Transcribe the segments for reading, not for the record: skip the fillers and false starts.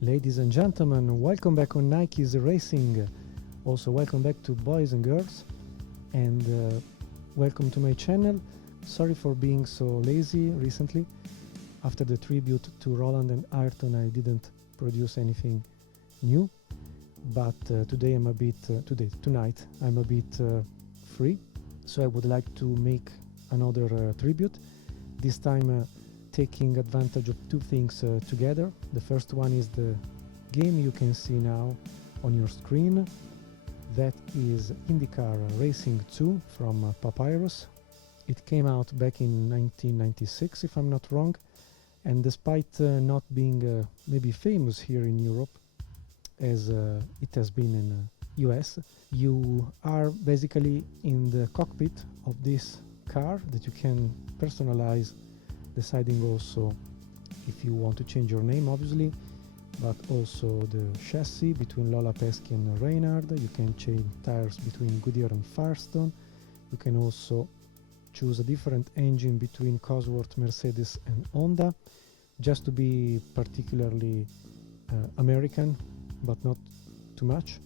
Ladies and gentlemen, welcome back on iKeysRacing. Also welcome back to boys and girls, and welcome to my channel. Sorry for being so lazy recently. After the tribute to Roland and Ayrton, I didn't produce anything new, but tonight I'm a bit free, so I would like to make another tribute, this time taking advantage of two things together. The first one is the game you can see now on your screen. That is Indycar Racing 2 from Papyrus. It came out back in 1996, if I'm not wrong, and despite not being maybe famous here in Europe as it has been in US, you are basically in the cockpit of this car that you can personalize, deciding also if you want to change your name, obviously, but also the chassis between Lola Pesky and Reynard. You can change tires between Goodyear and Firestone. You can also choose a different engine between Cosworth, Mercedes and Honda, just to be particularly American, but not too much.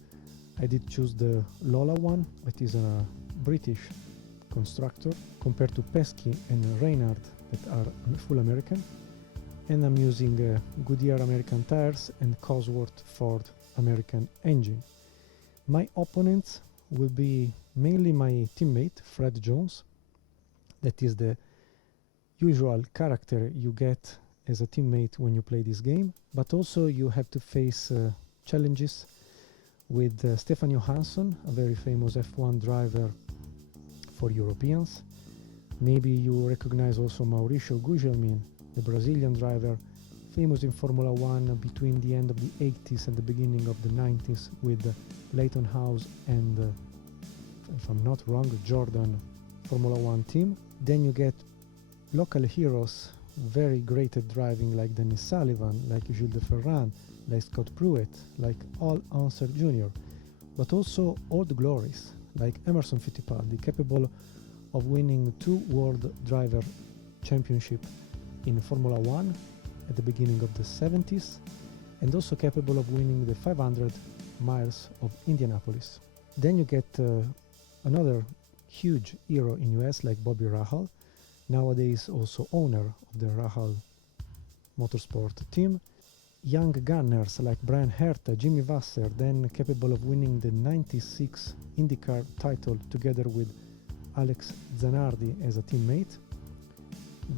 I did choose the Lola one. It is a British constructor compared to Pesky and Reynard that are full American, and I'm using Goodyear American tires and Cosworth Ford American engine. My opponents will be mainly my teammate Fred Jones. That is the usual character you get as a teammate when you play this game, but also you have to face challenges with Stefan Johansson, a very famous F1 driver for Europeans. Maybe you recognize also Mauricio Gugelmin, the Brazilian driver, famous in Formula 1 between the end of the 80s and the beginning of the 90s with Leighton House and, if I'm not wrong, Jordan Formula 1 team. Then you get local heroes, very great at driving, like Dennis Sullivan, like Gilles de Ferran, like Scott Pruitt, like Al Unser Jr., but also old glories, like Emerson Fittipaldi, capable of winning 2 World Driver Championship in Formula 1 at the beginning of the 70s, and also capable of winning the 500 miles of Indianapolis. Then you get another huge hero in US like Bobby Rahal, nowadays also owner of the Rahal Motorsport team. Young gunners like Brian Herta, Jimmy Vasser, then capable of winning the 96 IndyCar title together with Alex Zanardi as a teammate.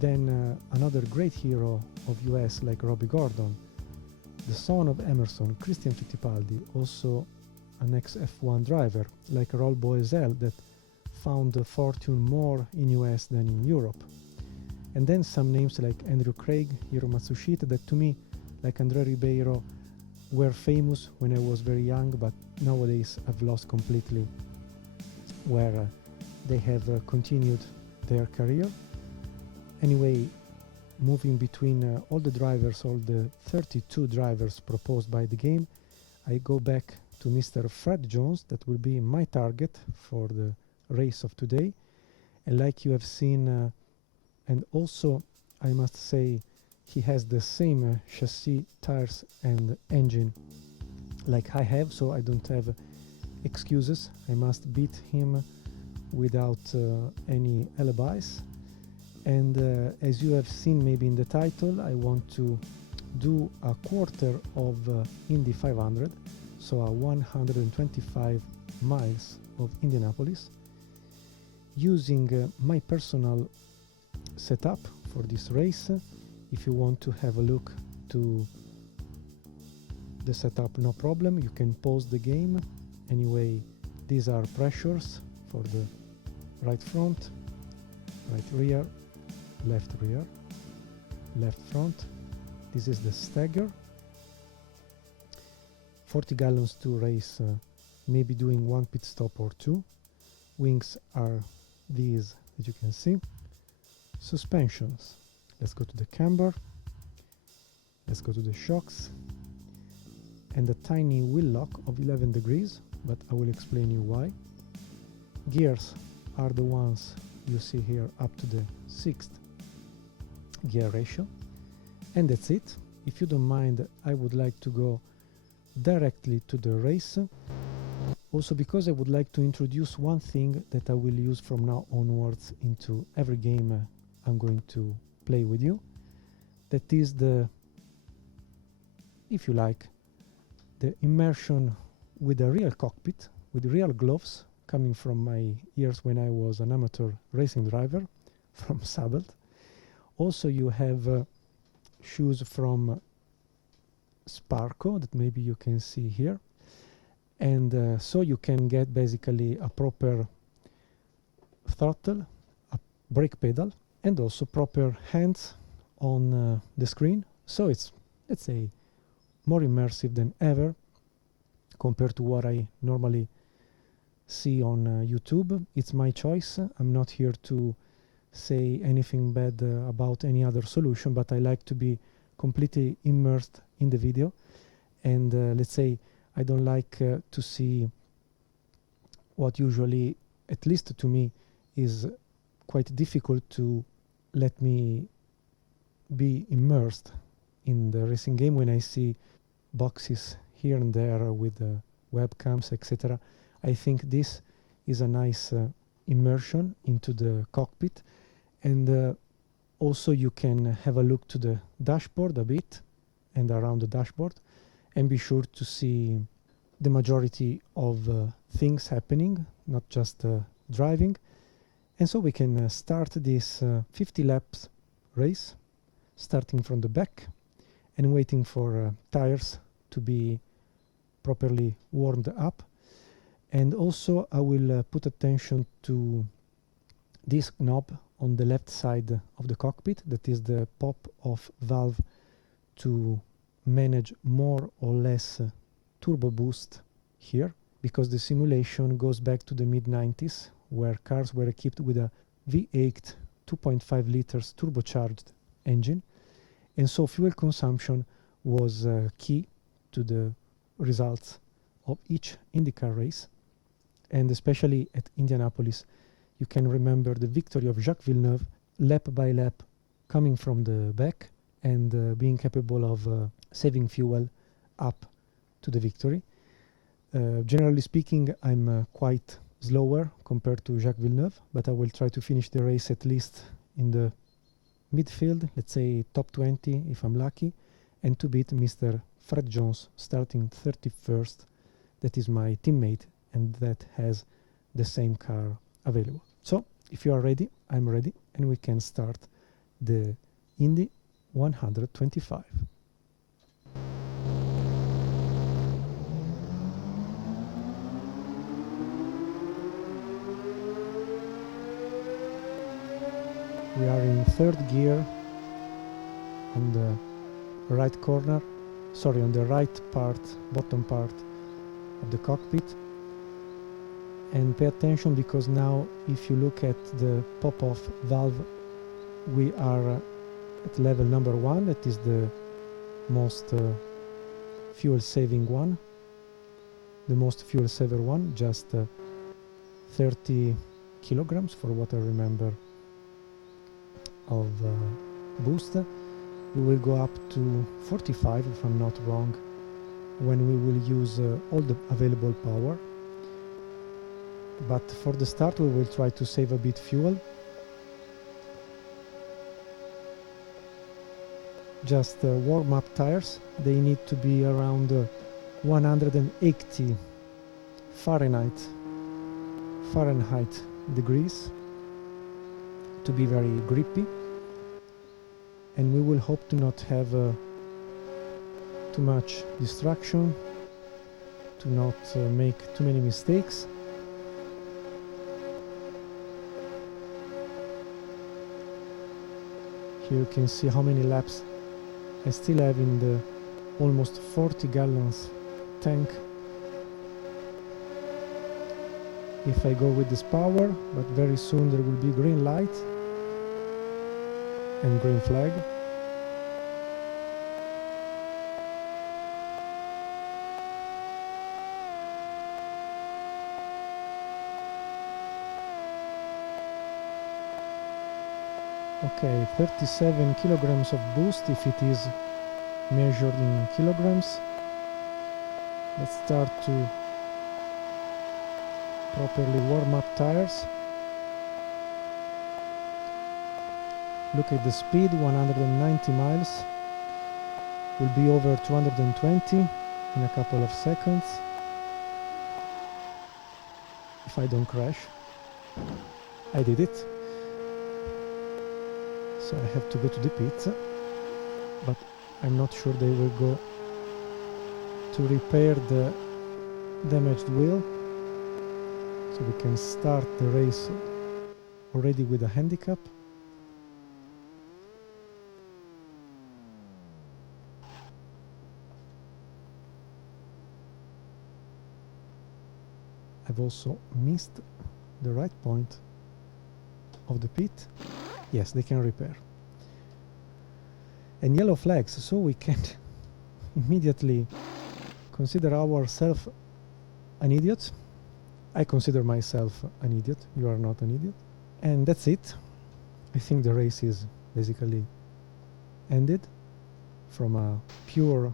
Then another great hero of US like Robbie Gordon, the son of Emerson, Christian Fittipaldi, also an ex-F1 driver like Raul Boesel that found a fortune more in US than in Europe. And then some names like Andrew Craig, Hiro Matsushita, that to me, like André Ribeiro, were famous when I was very young, but nowadays I've lost completely where they have continued their career. Anyway, moving between all the drivers, all the 32 drivers proposed by the game, I go back to Mr. Fred Jones. That will be my target for the race of today. And like you have seen, and also I must say he has the same chassis, tires and engine like I have, so I don't have excuses. I must beat him without any alibis. And as you have seen maybe in the title, I want to do a quarter of Indy500, so a 125 miles of Indianapolis, using my personal setup for this race. If you want to have a look to the setup, no problem, you can pause the game. Anyway, these are pressures for the right front, right rear, left front. This is the stagger. 40 gallons to race, maybe doing 1 pit stop or 2. Wings are these that you can see. Suspensions. Let's go to the camber. Let's go to the shocks. And a tiny wheel lock of 11 degrees, but I will explain you why. Gears are the ones you see here up to the 6th gear ratio. And that's it. if you don't mind, I would like to go directly to the race. Also because I would like to introduce one thing that I will use from now onwards into every game I'm going to play with you. That is the, if you like, the immersion with a real cockpit, with real gloves coming from my years when I was an amateur racing driver from Sabelt. Also you have shoes from Sparco that maybe you can see here. And so you can get basically a proper throttle, a brake pedal, and also proper hands on the screen. So it's, let's say, more immersive than ever compared to what I normally see on YouTube. It's my choice. I'm not here to say anything bad about any other solution, but I like to be completely immersed in the video. And let's say I don't like to see what usually, at least to me, is quite difficult to let me be immersed in the racing game when I see boxes here and there with webcams, etc. I think this is a nice immersion into the cockpit. And also you can have a look to the dashboard a bit and around the dashboard, and be sure to see the majority of things happening, not just driving. And so we can start this 50 laps race, starting from the back and waiting for tires to be properly warmed up. And also I will put attention to this knob on the left side of the cockpit, that is the pop-off valve to manage more or less turbo boost here, because the simulation goes back to the mid-90s where cars were equipped with a V8 2.5 liters turbocharged engine, and so fuel consumption was key to the results of each IndyCar race. And especially at Indianapolis, you can remember the victory of Jacques Villeneuve lap by lap, coming from the back and being capable of saving fuel up to the victory. Generally speaking, I'm quite slower compared to Jacques Villeneuve, but I will try to finish the race at least in the midfield, let's say top 20 if I'm lucky, and to beat Mr. Fred Jones starting 31st. That is my teammate and that has the same car available. So if you are ready, I'm ready, and we can start the Indy 125. We are in third gear on the right corner, sorry, on the right part, bottom part of the cockpit. And pay attention, because now if you look at the pop-off valve, we are at level number 1, that is the most fuel saving one, the most fuel saver one, just 30 kilograms for what I remember of boost. We will go up to 45 if I'm not wrong, when we will use all the available power. But for the start we will try to save a bit fuel. Just warm up tires. They need to be around 180 Fahrenheit degrees to be very grippy. And we will hope to not have too much distraction, to not make too many mistakes. Here you can see how many laps I still have in the almost 40 gallons tank if I go with this power, but very soon there will be green light and green flag. Okay, 37 kilograms of boost if it is measured in kilograms. Let's start to properly warm up tires. Look at the speed, 190 miles. Will be over 220 in a couple of seconds. If I don't crash. I did it. So I have to go to the pits, but I'm not sure they will go to repair the damaged wheel. So we can start the race already with a handicap. I've also missed the right point of the pit. Yes, they can repair. And yellow flags, so we can immediately consider ourselves an idiot. I consider myself an idiot. You are not an idiot. And that's it. I think the race is basically ended from a pure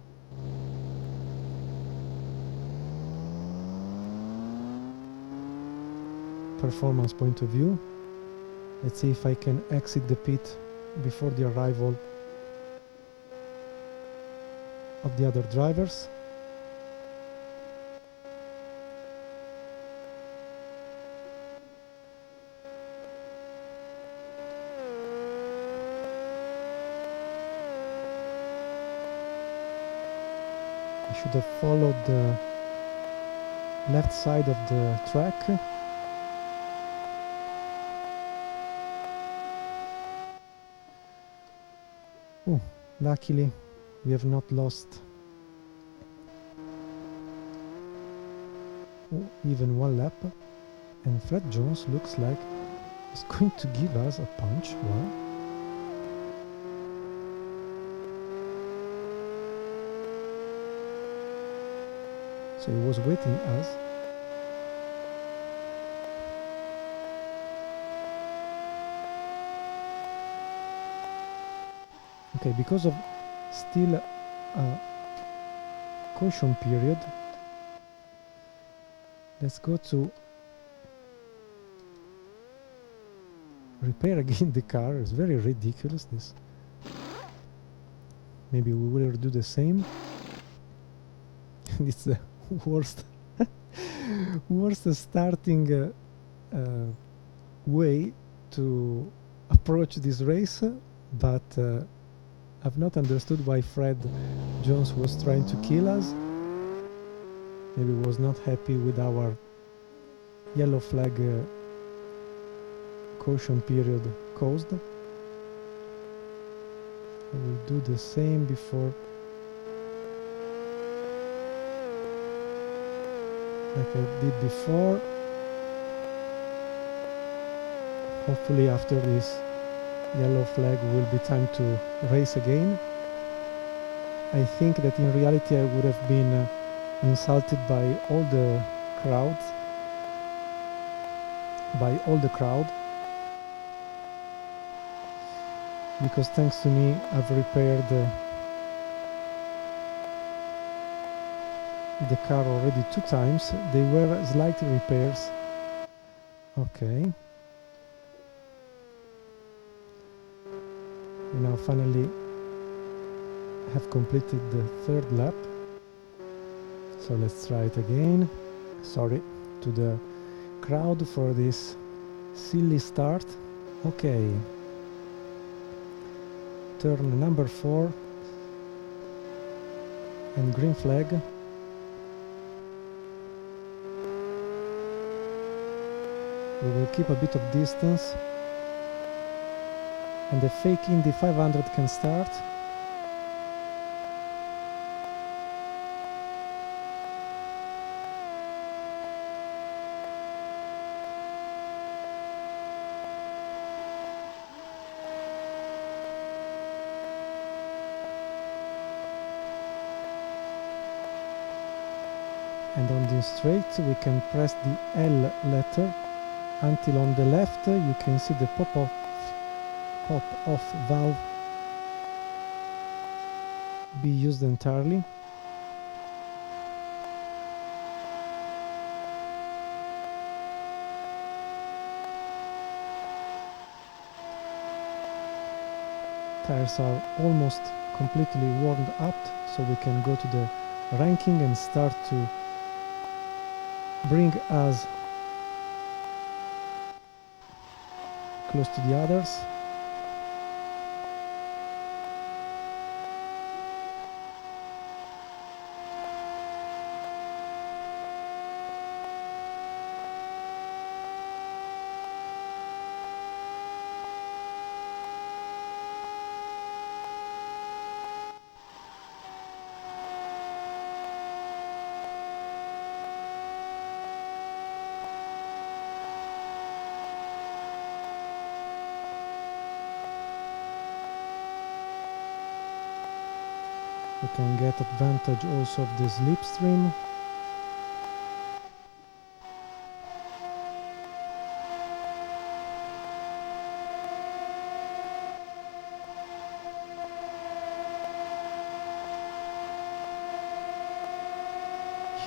performance point of view. Let's see if I can exit the pit before the arrival of the other drivers. I should have followed the left side of the track. Oh, luckily we have not lost even one lap, and Fred Jones looks like he's going to give us a punch. Wow. So he was waiting us. Okay, because of still a caution period, let's go to repair again the car. It's very ridiculous, this. Maybe we will do the same. It's the worst worst starting way to approach this race, but I've not understood why Fred Jones was trying to kill us. Maybe was not happy with our yellow flag caution period caused. I will do the same before, like I did before. Hopefully after this yellow flag will be time to race again. I think that in reality I would have been insulted by all the crowds, because thanks to me I've repaired the car already 2 times. They were slight repairs. Okay. We now finally have completed the 3rd lap. So let's try it again. Sorry to the crowd for this silly start. Okay. Turn number 4 and green flag. We will keep a bit of distance and the fake Indy500 can start. And on the straight we can press the L letter until on the left you can see the pop-off be used entirely. Tires are almost completely warmed up, so we can go to the ranking and start to bring us close to the others. We can get advantage also of the slipstream.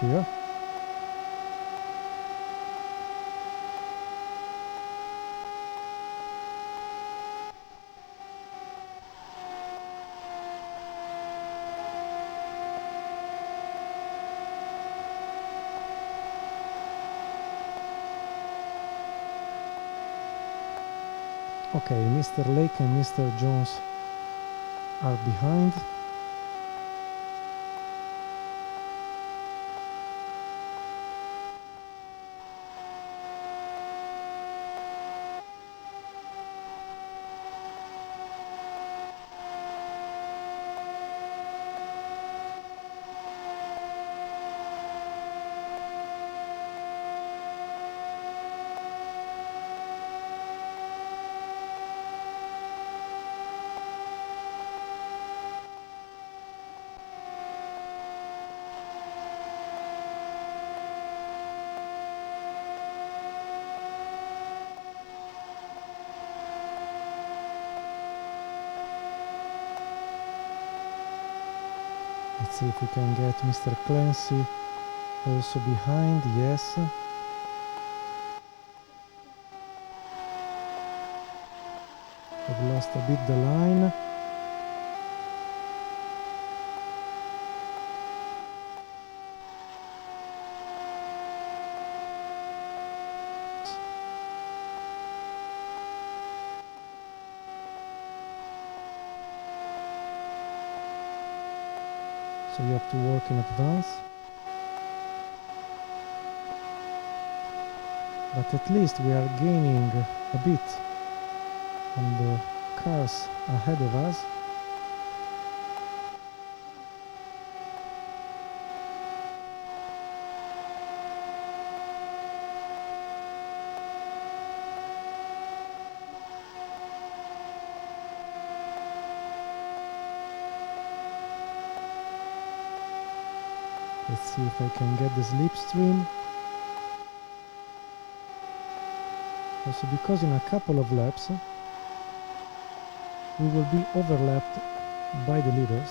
Here. Okay, Mr. Lake and Mr. Jones are behind. Let's see if we can get Mr. Clancy also behind. Yes. We've lost a bit the line. So we have to work in advance. But at least we are gaining a bit on the cars ahead of us. Let's see if I can get the slipstream. Also, because in a couple of laps we will be overlapped by the leaders.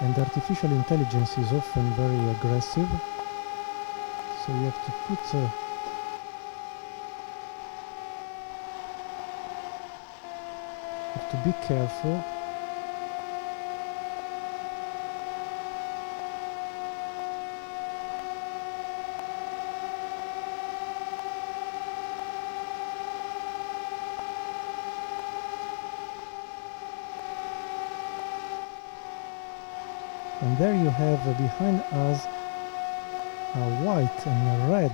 and artificial intelligence is often very aggressive, so you have to be careful. And there you have behind us a white and a red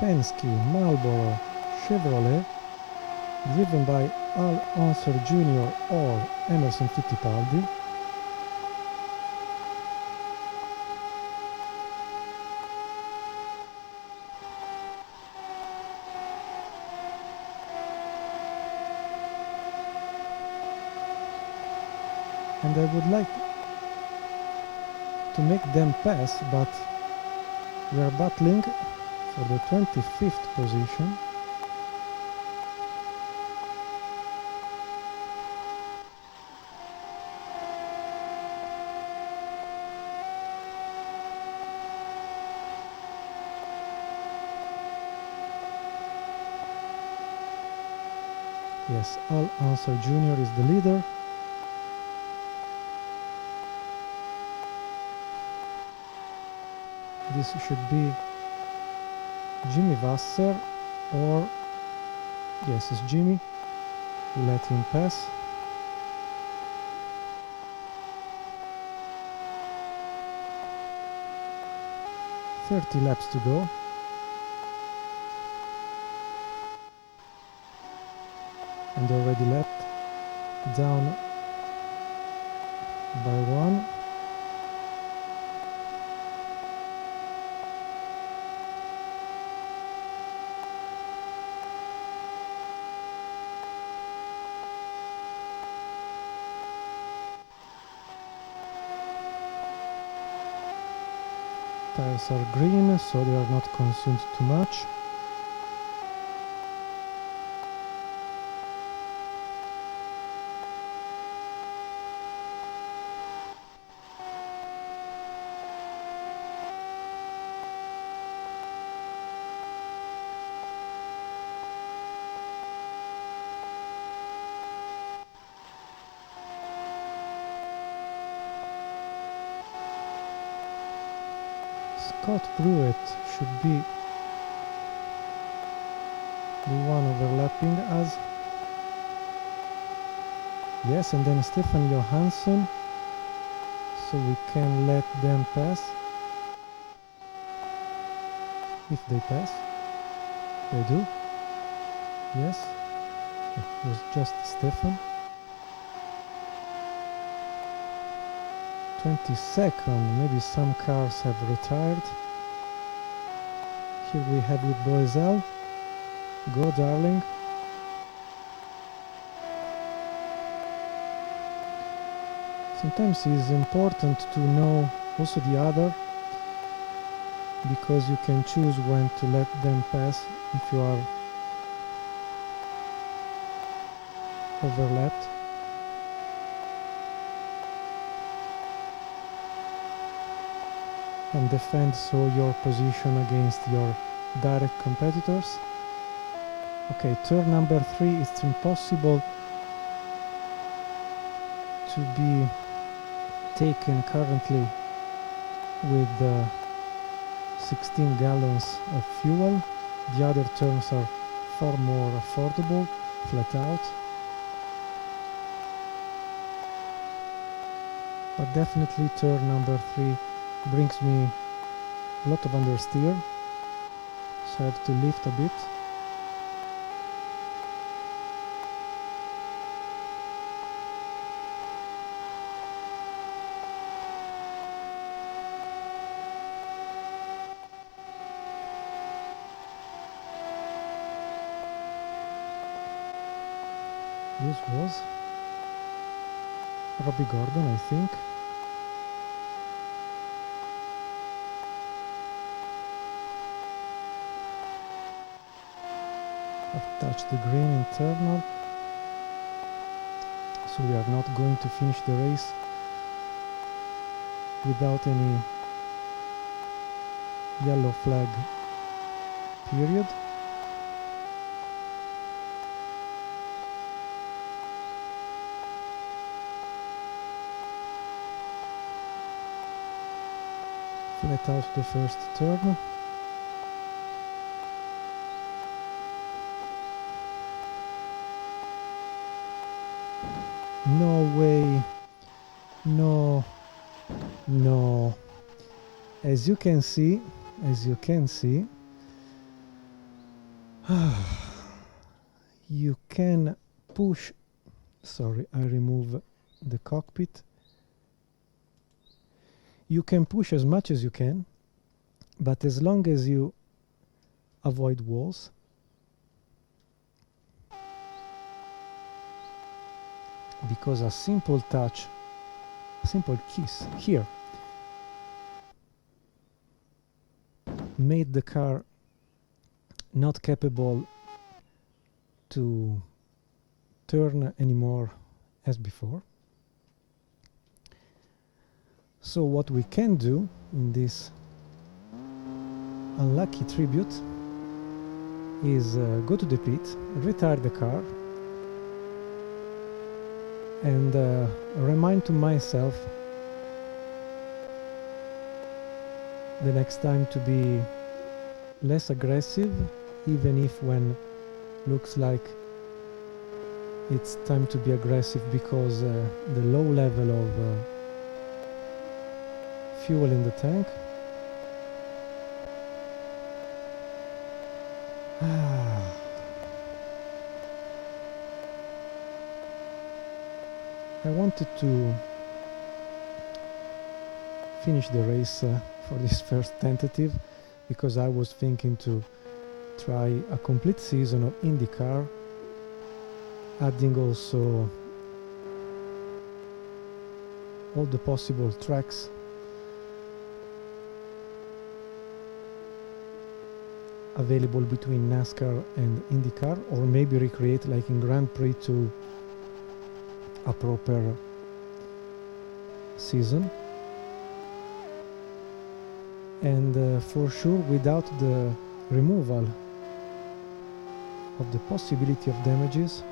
Penske, Marlboro, Chevrolet, driven by Al Unser Jr. or Emerson Fittipaldi. And I would like to make them pass, but we are battling for the 25th position. Yes, Al Unser Jr. is the leader. This should be Jimmy Vasser, or yes, it's Jimmy. Let him pass. "30 laps to go." And already left down by 1. Tires are green, so they are not consumed too much. Scott Pruitt should be the one overlapping us. Yes, and then Stefan Johansson, so we can let them pass. If they pass. They do. Yes. It was just Stefan. 22nd, maybe some cars have retired. Here we have with Boesel. Go, darling. Sometimes it is important to know also the other, because you can choose when to let them pass if you are overlapped. And defend so your position against your direct competitors. Okay, turn number 3, it's impossible to be taken currently with 16 gallons of fuel. The other turns are far more affordable, flat out. But definitely turn number 3 brings me a lot of understeer, so I have to lift a bit. This was Robbie Gordon, I think. I've touched the green internal, so we are not going to finish the race without any yellow flag period. Flat out the first turn. No way. No. No. As you can see, you can push. Sorry, I remove the cockpit. You can push as much as you can, but as long as you avoid walls, because a simple touch, a simple kiss here made the car not capable to turn anymore as before. So what we can do in this unlucky tribute is go to the pit, retire the car, and remind to myself the next time to be less aggressive, even if when looks like it's time to be aggressive because the low level of fuel in the tank. I wanted to finish the race for this first tentative because I was thinking to try a complete season of IndyCar, adding also all the possible tracks available between NASCAR and IndyCar, or maybe recreate like in Grand Prix to a proper season. And for sure, without the removal of the possibility of damages,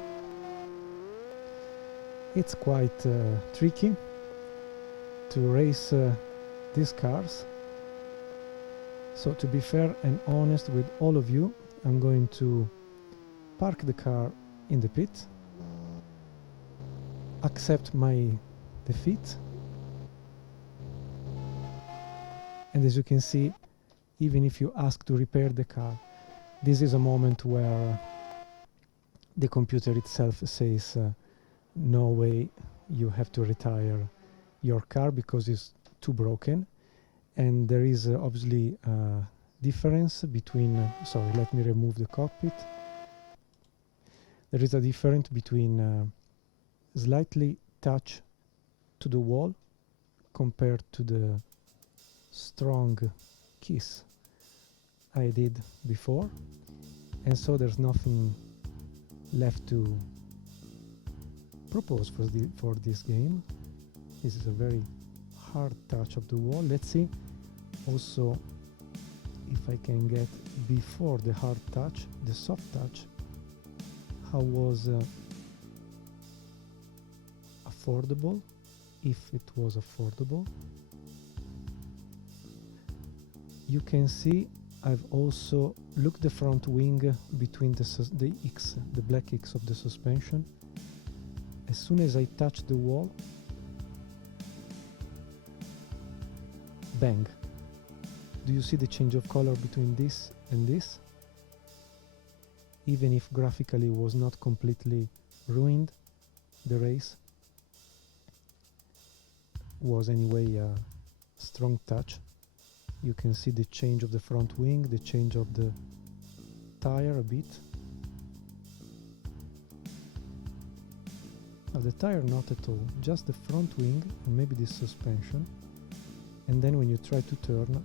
it's quite tricky to race these cars. So to be fair and honest with all of you, I'm going to park the car in the pit, accept my defeat, and as you can see, even if you ask to repair the car, this is a moment where the computer itself says no way, you have to retire your car because it's too broken. And there is obviously a difference between, sorry, let me remove the cockpit. There is a difference between slightly touch to the wall compared to the strong kiss I did before. And so there's nothing left to propose for this game. This is a very hard touch of the wall. Let's see also if I can get before the hard touch, the soft touch, how was affordable, if it was affordable. You can see I've also looked the front wing between the X, the black X of the suspension. As soon as I touch the wall, bang. Do you see the change of color between this and this? Even if graphically was not completely ruined, the race was anyway a strong touch. You can see the change of the front wing, the change of the tire a bit. Now the tire not at all, just the front wing and maybe the suspension. And then when you try to turn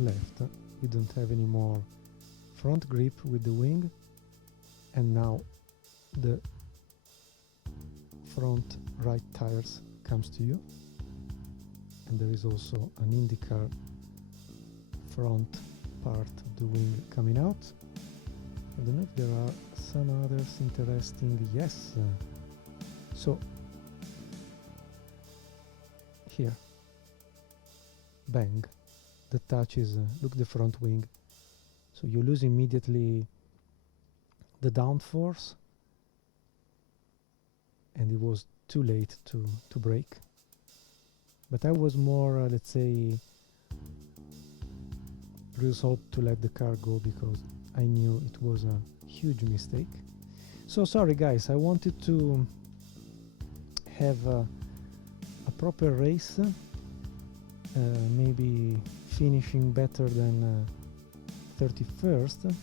left, you don't have any more front grip with the wing, and now the front right tires comes to you, and there is also an IndyCar front part of the wing coming out. I don't know if there are some others interesting. Yes, so here, bang, the touch is look, the front wing, so you lose immediately the downforce, and it was too late to brake. But I was more, let's say, resolved to let the car go because I knew it was a huge mistake. So sorry guys, I wanted to have a proper race, maybe finishing better than 31st.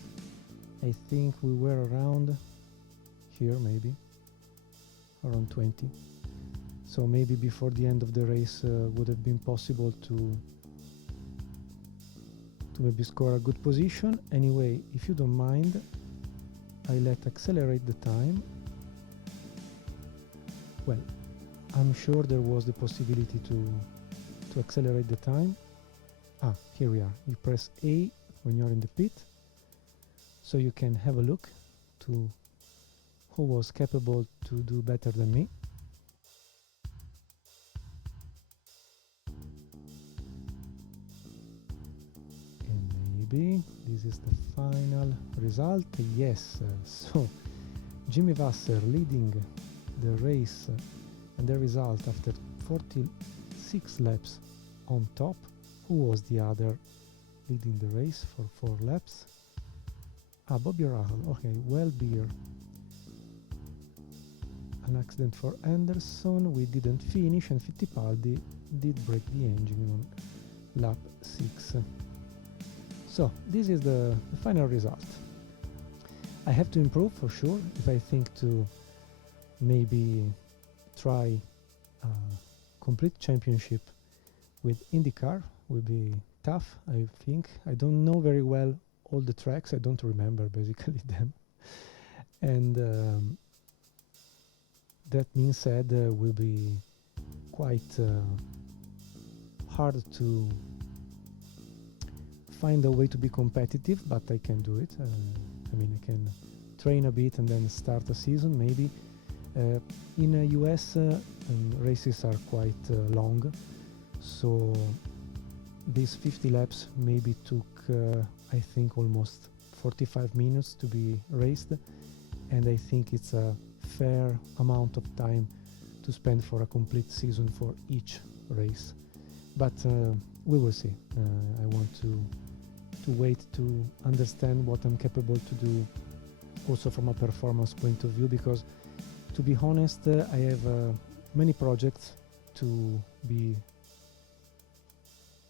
I think we were around here, maybe around 20. So maybe before the end of the race would have been possible to maybe score a good position. Anyway, if you don't mind, I let accelerate the time. Well, I'm sure there was the possibility to accelerate the time. Ah, here we are. You press A when you're in the pit, so you can have a look to who was capable to do better than me. This is the final result. Yes, so Jimmy Vasser leading the race and the result after 46 laps on top. Who was the other leading the race for 4 laps? Ah, Bobby Rahal. Okay, well, beer. An accident for Anderson. We didn't finish, and Fittipaldi did break the engine on lap 6. So this is the final result. I have to improve for sure. If I think to maybe try a complete championship with IndyCar will be tough, I think. I don't know very well all the tracks. I don't remember basically them. And that being said, will be quite hard to find a way to be competitive, but I can do it. I mean, I can train a bit and then start a season maybe. In the US, races are quite long, so these 50 laps maybe took, I think, almost 45 minutes to be raced, and I think it's a fair amount of time to spend for a complete season for each race. But we will see. I want to wait to understand what I'm capable to do also from a performance point of view, because to be honest, I have many projects to be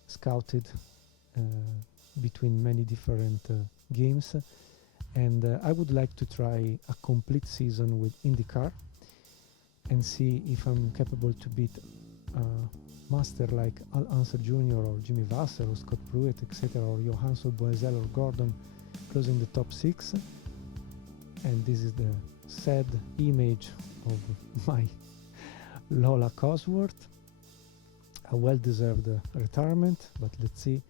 scouted between many different games, and I would like to try a complete season with IndyCar and see if I'm capable to beat master like Al Unser Jr. or Jimmy Vasser or Scott Pruitt, etc., or Johansson, Boesel or Gordon closing the top 6. And this is the sad image of my Lola Cosworth, a well-deserved retirement, but let's see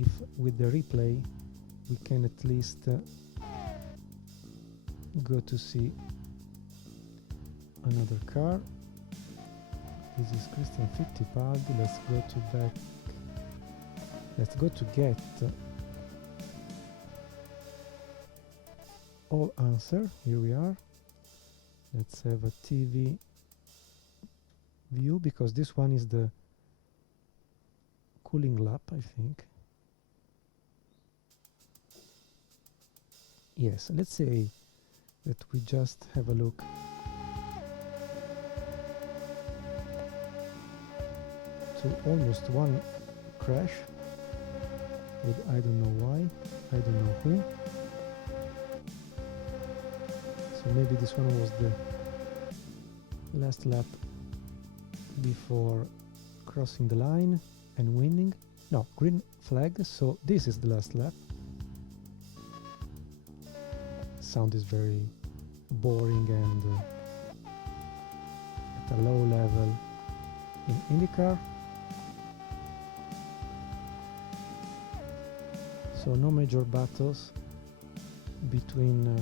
if with the replay we can at least go to see another car. This is Christian Fittipaldi. Let's go to back. Let's go to get all answer. Here we are. Let's have a TV view, because this one is the cooling lap, I think. Yes, let's say that we just have a look to almost one crash with I don't know why, I don't know who. So maybe this one was the last lap before crossing the line and winning. No, green flag, so this is the last lap. Sound is very boring and at a low level in IndyCar. so no major battles between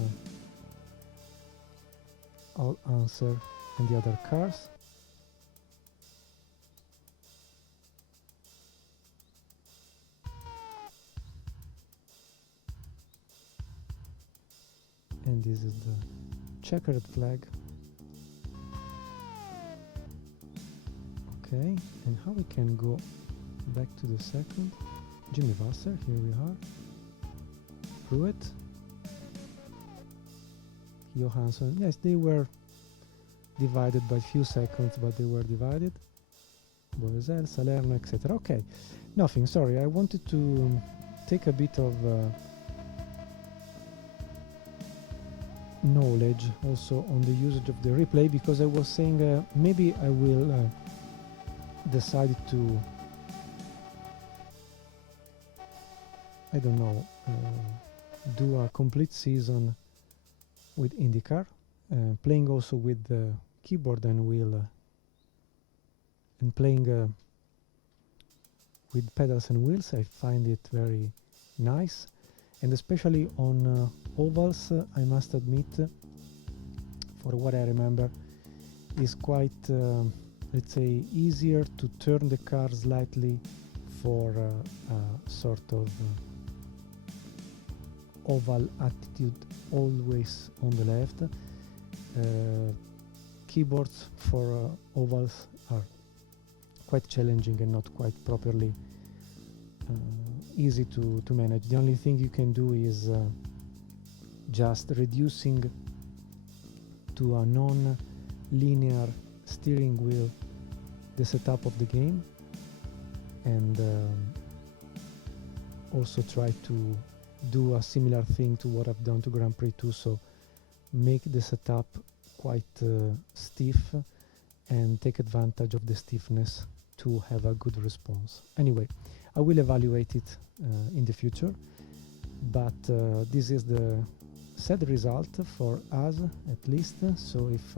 All Answer and the other cars. And this is the checkered flag. Okay, and how we can go back to the second? Jimmy Vasser, here we are. Pruitt. Johansson, yes, they were divided by few seconds, but they were divided. Boesel, Salerno, etc. Okay, nothing, sorry, I wanted to take a bit of knowledge also on the usage of the replay, because I was saying maybe I will decide to, I don't know, do a complete season with IndyCar, playing also with the keyboard and wheel, and playing with pedals and wheels. I find it very nice, and especially on ovals, I must admit, for what I remember, is quite, let's say, easier to turn the car slightly for a sort of oval attitude, always on the left. Keyboards for ovals are quite challenging and not quite properly easy to manage. The only thing you can do is just reducing to a non-linear steering wheel the setup of the game, and also try to do a similar thing to what I've done to Grand Prix 2, so make the setup quite stiff and take advantage of the stiffness to have a good response. Anyway, I will evaluate it in the future, but this is the set result for us, at least. So if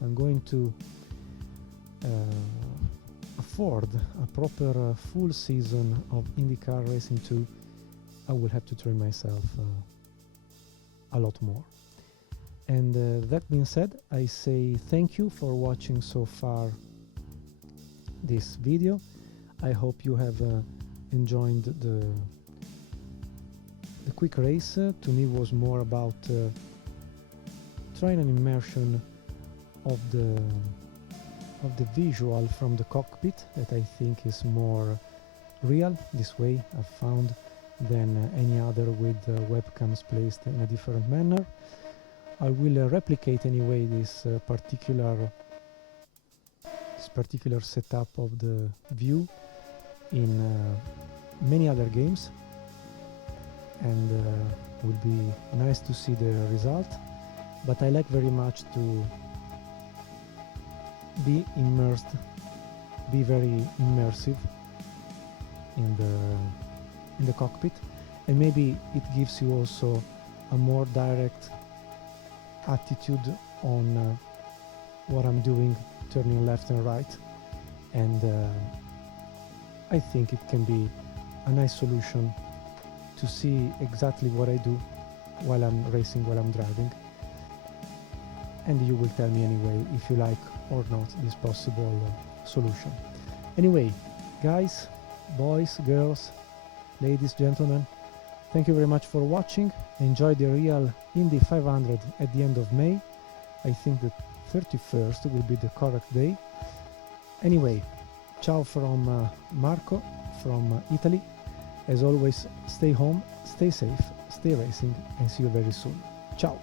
I'm going to afford a proper full season of IndyCar Racing 2, I will have to train myself a lot more. And that being said, I say thank you for watching so far this video. I hope you have enjoyed the quick race. To me was more about trying an immersion of the visual from the cockpit, that I think is more real this way, I've found, than any other with webcams placed in a different manner. I will replicate anyway this particular setup of the view in many other games, and will be nice to see the result. But I like very much to be immersed, be very immersive in the cockpit, and maybe it gives you also a more direct attitude on what I'm doing, turning left and right, and I think it can be a nice solution to see exactly what I do while I'm racing, while I'm driving. And you will tell me anyway if you like or not this possible solution. Anyway, guys, boys, girls, ladies, gentlemen, thank you very much for watching. Enjoy the real Indy500 at the end of May. I think the 31st will be the correct day. Anyway, ciao from Marco from Italy. As always, stay home, stay safe, stay racing, and see you very soon. Ciao!